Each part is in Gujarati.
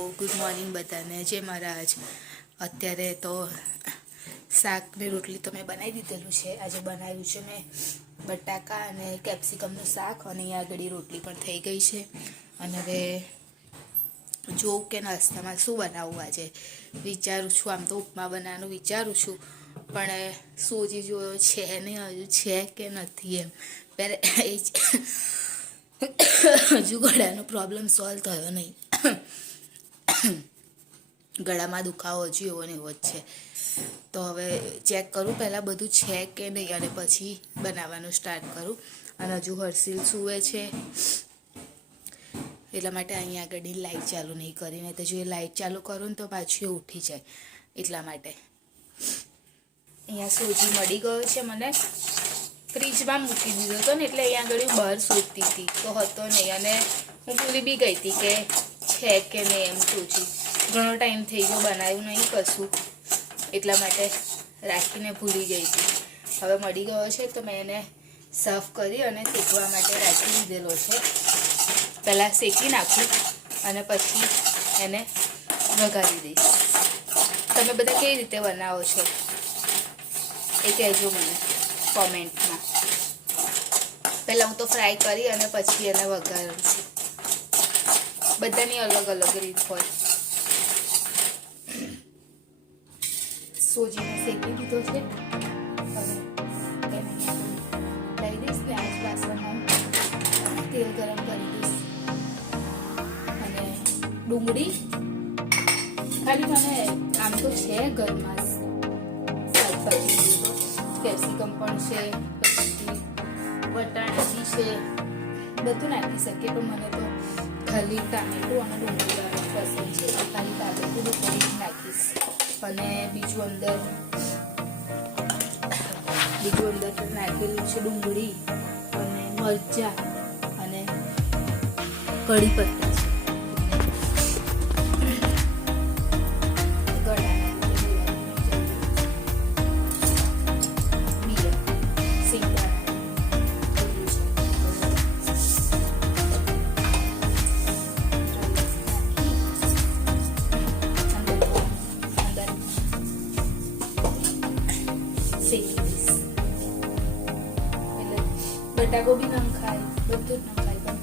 ગુડ મોર્નિંગ બધાને, જય મહારાજ. અત્યારે તો શાક ને રોટલી તો મેં બનાવી દીધેલું છે. આજે બનાવ્યું છે મેં બટાકા અને કેપ્સિકમનું શાક, અને અહીંયા આગળ રોટલી પણ થઈ ગઈ છે. અને હવે જોઉં કે નાસ્તામાં શું બનાવવું. આજે વિચારું છું, આમ તો ઉપમા બનાવવાનું વિચારું છું, પણ સોજી જોયો છે નહીં, હજુ છે કે નથી એમ. પહેલાં એ હજુ ગળાનો પ્રોબ્લેમ સોલ્વ થયો નહીં. ગળામાં દુખાવો હજુ એવો ને એવો જ છે. તો હવે ચેક કરું પહેલાં બધું છે કે નહીં, અને પછી બનાવવાનું સ્ટાર્ટ કરું. અને હજુ હર્ષિલ સૂવે છે, એટલા માટે અહીંયા આગળ લાઇટ ચાલુ નહીં કરીને, તો જો એ લાઇટ ચાલુ કરું ને તો પાછું એ ઉઠી જાય. એટલા માટે અહીંયા સોજી મળી ગયો છે મને. ફ્રીજમાં મૂકી દીધો હતો ને, એટલે અહીંયા આગળ બહાર શોધતી હતી તો હતો નહીં, અને હું ભૂલી બી ગઈ હતી કે છે કે નહીં એમ. સોજી ઘણો ટાઈમ થઈ ગયો, બનાવ્યું નહીં કશું, એટલા માટે રાખીને ભૂલી ગઈ હતી. હવે મળી ગયો છે તો મેં એને સાફ કરી અને શેકવા માટે રાખી દીધેલો છે. પહેલાં શેકી નાખું અને પછી એને વઘારી દઈશ. તમે બધા કેવી રીતે બનાવો છો એ કહેજો મને કોમેન્ટમાં. પહેલાં હું તો ફ્રાય કરી અને પછી એને વઘારું છું. બધાની અલગ અલગ રીત હોય. સોજીને શેકી દીધો છે, હવે એને લઈ દઈશ ને આજ વાસણમાં તેલ ગરમ કરી દઈશ. અને ડુંગળી ખાલી મને આમ તો છે ઘરમાં શાકભાજી, કેપ્સિકમ પણ છે, પછી વટાણાની છે, બધું નાખી શકીએ, પણ મને તો ખાલી ટામેટું અને ડુંગળી પસંદ છે. ખાલી ટામેટું ડુંગળી નાખીશ. અને બીજું અંદર નાખેલું છે ડુંગળી અને મરચાં અને કઢી પત્તા છે. બટાકો બી નખાય, બધું જ નખાય, પણ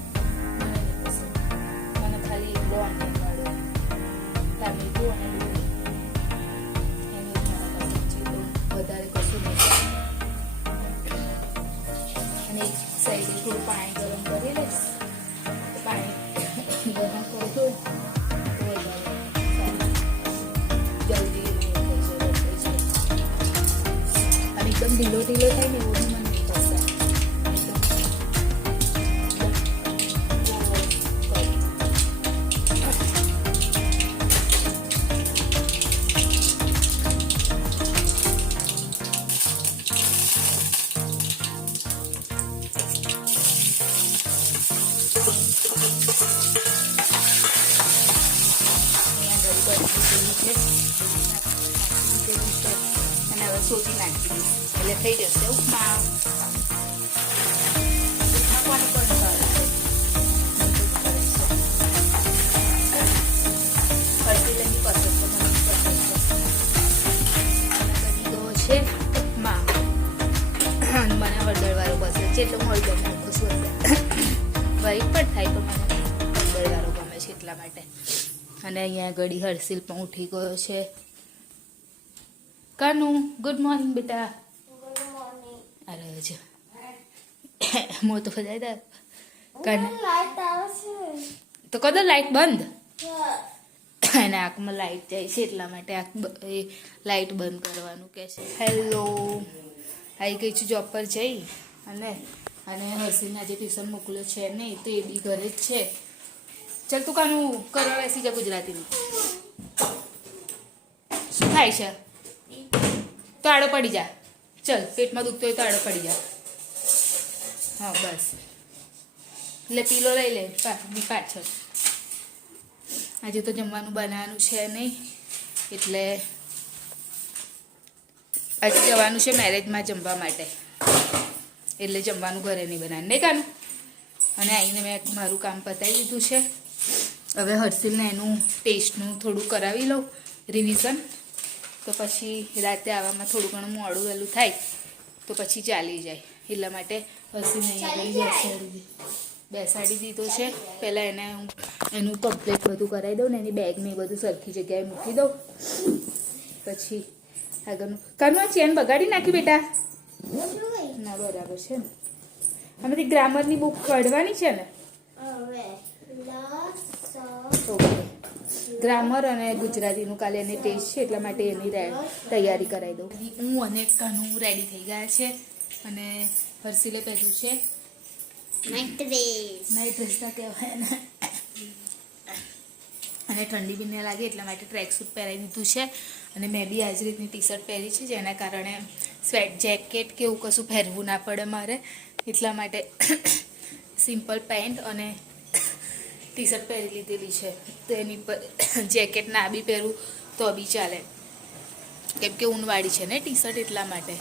મને નહીં પસંદ. મને ખાલી એકલો ઓનિયન વાળો ટામેટું અને ડુંગળી એની મને પસંદ છે. તો વધારે કશું નહીં. અને એક સાઈડે થોડું પાણી ગરમ કરી લઈશ. તો પાણી ગરમ કરી દઉં તો વધારે જલ્દી થઈ જાય. અને એકદમ ઢીલો થાય ને એવું મને નહીં પસંદ. અને હવે સોજી નાખી દઈશ એટલે થઈ જશે ઉપમા. કોને કોને ભાવે છે? હળદીની પસંદ તો મને પસંદ છે. ઉપમા મને હળદરવાળો પસંદ છે, એટલે હું હળદર નાખું છું. વાઈટ પણ થાય તો મને હળદરવાળો ગમે છે, એટલા માટે. અને અહીંયા ઘડી હર્ષિલ પણ ઉઠી ગયો છે. કાનુ ગુડ મોર્નિંગ બેટા. Good morning. અરે જો મો તો ફજાઈ દે કાને લાઈટ આવે છે તો કદો લાઈટ બંધ. અને આંખમાં લાઈટ જાય છે, એટલા માટે લાઈટ બંધ કરવાનું કહે છે. હેલો, આવી ગઈ છું જોબ પર જઈ. અને હર્ષિલને આજે ટ્યુશન મોકલ્યો છે નહીં, તો એ બી ઘરે જ છે. ચાલ તું કાનું કરવા બેસી જા ગુજરાતીનું. શું થાય છે? તો આડો પડી જા. ચલ, પેટમાં દુખતો હોય તો આડો પડી જા. હા બસ, એટલે પીલો લઈ લે પાછળ. આજે તો જમવાનું બનાવવાનું છે નહીં, એટલે આજે જવાનું છે મેરેજમાં જમવા માટે, એટલે જમવાનું ઘરે નહીં બનાવે નહીં કાનું. અને આવીને મેં મારું કામ પતાવી દીધું છે. હવે હર્ષિલને એનું ટેસ્ટનું થોડું કરાવી લઉં રિવિઝન, તો પછી રાતે આવવામાં થોડું ઘણું મોડું વહેલું થાય તો પછી ચાલી જાય. એટલા માટે હર્ષિલને અહીંયા બેસાડી દીધો છે. પહેલાં એને હું એનું કમ્પ્લીટ બધું કરાવી દઉં ને એની બેગને એ બધું સરખી જગ્યાએ મૂકી દઉં, પછી આગળનું કાનું આ ચેન બગાડી નાખી બેટા? ના બરાબર છે ને. આમાંથી ગ્રામરની બુક કાઢવાની છે ને? ઓકે, ગ્રામર અને ગુજરાતીનું કાલે એની ટેસ્ટ છે એટલા માટે એની તૈયારી કરાવી દઉં. હું અને કાનું રેડી થઈ ગયા છે અને હર્ષિલે પહેર્યું છે નાઇટ ડ્રેસ ના કહેવાય ને, અને ઠંડી બી ન લાગે એટલા માટે ટ્રેક સૂટ પહેરાવી દીધું છે. અને મેં બી આજ રીતની ટી શર્ટ પહેરી છે જેના કારણે સ્વેટ જેકેટ કે એવું કશું પહેરવું ના પડે મારે, એટલા માટે સિમ્પલ પેન્ટ અને ટી શર્ટ પહેરી લીધેલી છે. તો એની પર જેકેટ ના બી પહેરું તો બી ચાલે, કેમ કે ઊનવાળી છે ને ટી શર્ટ એટલા માટે.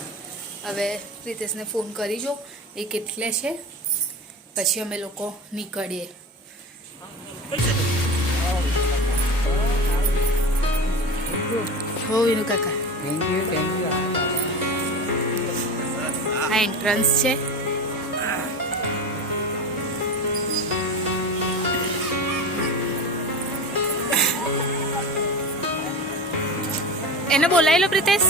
હવે પ્રિતેશને ફોન કરી જો એ કેટલે છે, પછી અમે લોકો નીકળીએ. હો વિનુ કાકા, આ એન્ટ્રન્સ છે. એને બોલાવી લો પ્રિતેશ.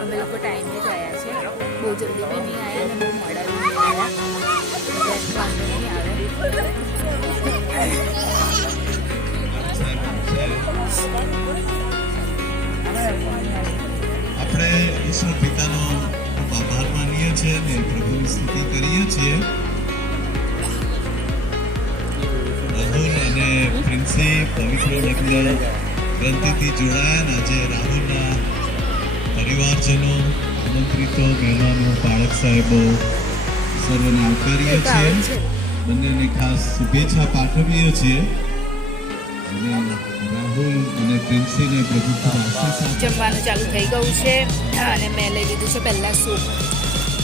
અમે લોકો ટાઈમે જ આવ્યા છે, બહુ જલ્દી બી નહીં આવ્યા અને બહુ મોડા બી નહીં આવ્યા, વાંધો નહીં આવે. આપણે ઈશ્વર પિતાનો ખૂબ આભાર માનીએ છીએ અને પ્રભુની સ્તુતિ કરીએ છીએ. રાહુલ અને પ્રિન્સી પવિત્ર લગ્ન ગ્રંથિથી જોડાયા. આજે રાહુલના પરિવારજનો, આમંત્રિતો, મહેમાનો, બાળક સાહેબો સર્વને આવકારીએ છીએ. બંનેને ખાસ શુભેચ્છા પાઠવીએ છીએ. રાહુલ અને પ્રિન્સીને પ્રભુ જમવાનું ચાલુ થઈ ગયું છે અને મેં લઈ લીધું છે પહેલાં સૂપ,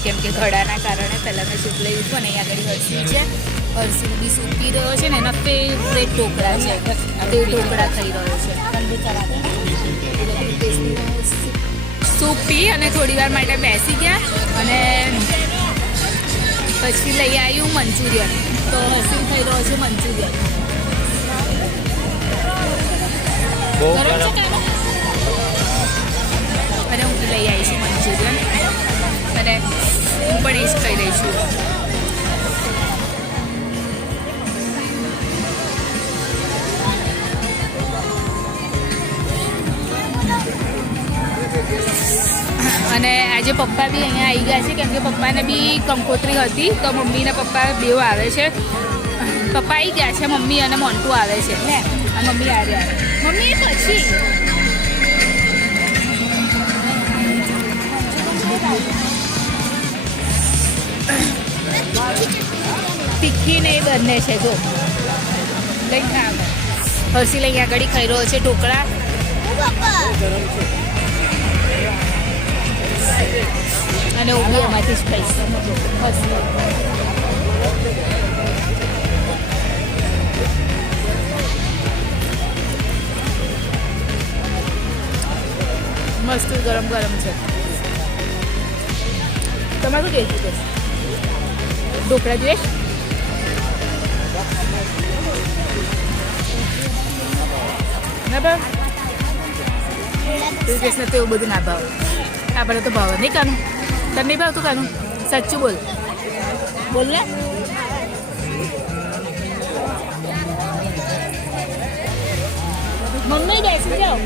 કેમ કે ઘડાના કારણે પહેલાં મેં સૂપ લઈ લીધું. અને અહીંયા આગળ હર્ષિલ છે, હર્ષિલ બી સૂપ પી રહ્યો છે ને એના ફેવરેટ ઢોકળા છે, તે ઢોકળા ખાઈ રહ્યો છે. સૂપ પી અને થોડી વાર માટે બેસી ગયા અને પછી લઈ આવ્યું મંચુરિયન. તો હર્ષિલ ખાઈ રહ્યો છે મંચુરિયન. અને હું લઈ આવી છું મંચુરિયન અને હું પણ એ જ ખાઈ રહી છું. અને આજે પપ્પા બી અહીંયા આવી ગયા છે, કેમ કે પપ્પાને બી કંકોત્રી હતી તો મમ્મી ને પપ્પા બેવ આવે છે. પપ્પા આવી ગયા છે, મમ્મી અને મોન્ટુ આવે છે. આ મમ્મી આવ્યા, મમ્મી પછી તીખી ને એ બંને છે. જો લઈ ખા. હર્ષિલ અહીંયા આગળ ખાઈ રહ્યો છે ઢોકળા. અને હું બી એમાંથી જ ખાઈશ. મસ્ત ગરમ ગરમ છે. તમારું શું કહેવું છે? ઢોકળા જોઈએ ના ભાવ? કૃષ્ણ તો એવું બધું ના ભાવે, આપણે તો ભાવે નહીં. કાનું તને નહીં ભાવતું? કાનું સાચું બોલ, બોલ ને. મમ્મી બેસી જાઓ.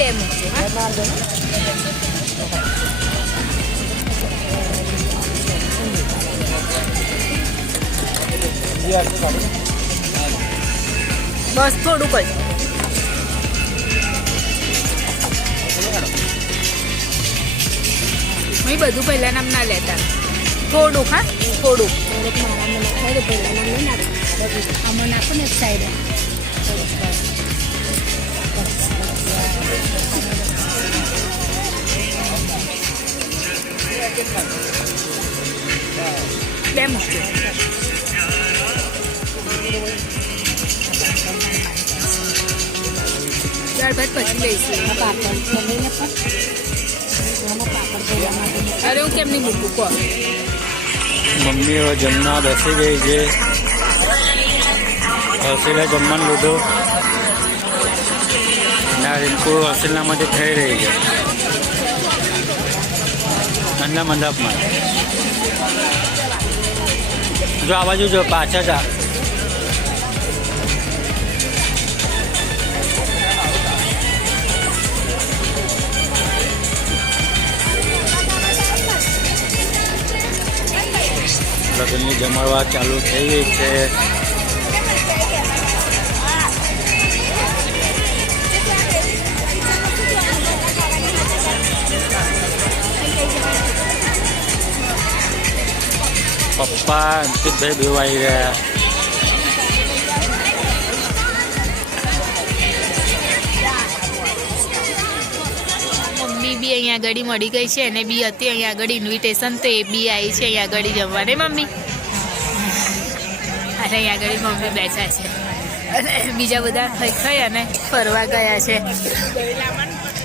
બે મૂકજો હા બસ થોડુંક જ મેં બધું પહેલાં નામ ના લેતા થોડુંક હા થોડુંક આમાં નાખો ને એક સાઈડ બે મૂકજો ત્યારબાદ પછી લઈશું અરે હું કેમ નહીં મૂકું કહો મમ્મી હવે જમવા બેસી ગઈ છે. હર્ષિલે જમવાનું લીધું ના રીંકુ હર્ષિલના માટે થઈ રહી છે અન્ના મંડપમાં. જો આ બાજુ જો પાછળ જા લગ્નની જમણવાર ચાલુ થઈ ગઈ છે. પપ્પા અંકિતભાઈ બેવ આવી રહ્યા. મમ્મી બી અહીંયા આગળ મળી ગઈ છે અને બી હતી અહીંયા આગળ ઇન્વિટેશન તો એ બી આવી છે અહીંયા આગળ જમવાને મમ્મી. અને અહીંયા આગળ મમ્મી બેઠા છે અને બીજા બધા ખાઈ અને ફરવા ગયા છે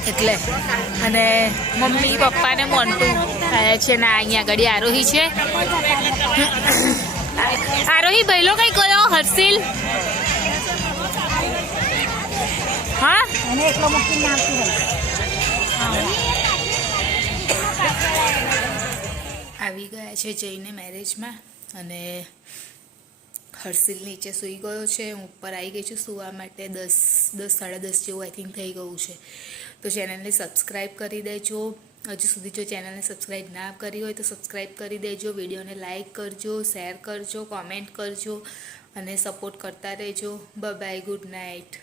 એટલે. અને મમ્મી પપ્પા ને મોન્ટુ આવ્યા છે ને અહીંયા આગળ આરોહી છે. આરોહી ભઈલો કઈ કયો હર્ષિલ હા આવી ગયા છે જઈને મેરેજમાં અને હર્ષિલ નીચે સૂઈ ગયો છે. હું ઉપર આવી ગઈ છું સૂવા માટે. 10:30 જેવું આઈ થિંક થઈ ગયું છે. તો ચેનલને સબસ્ક્રાઈબ કરી દેજો. હજુ સુધી જો ચેનલને સબસ્ક્રાઈબ ના કરી હોય તો સબસ્ક્રાઈબ કરી દેજો. વિડીયોને લાઈક કરજો, શેર કરજો, કોમેન્ટ કરજો અને સપોર્ટ કરતા રહેજો. Bye, good night.